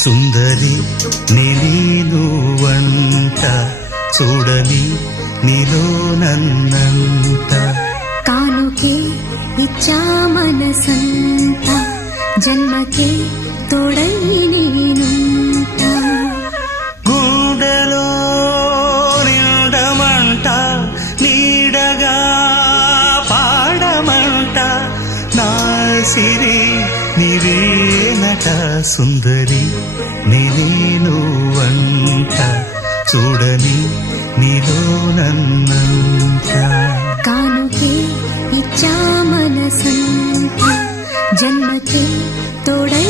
సుందరి నేను వంట చూడని నీలో నన్నంత కానుకే ఇచ్చా మనసంత జన్మకే తోడై నేనుంట గుండెలో నిండమంట నీడగా పాడమంట నా సిరి నీవేనట సుందరి నేను వంట చూడని నీలో నన్నంత కానుకే ఇచ్చా మనసంత జన్మకే తోడై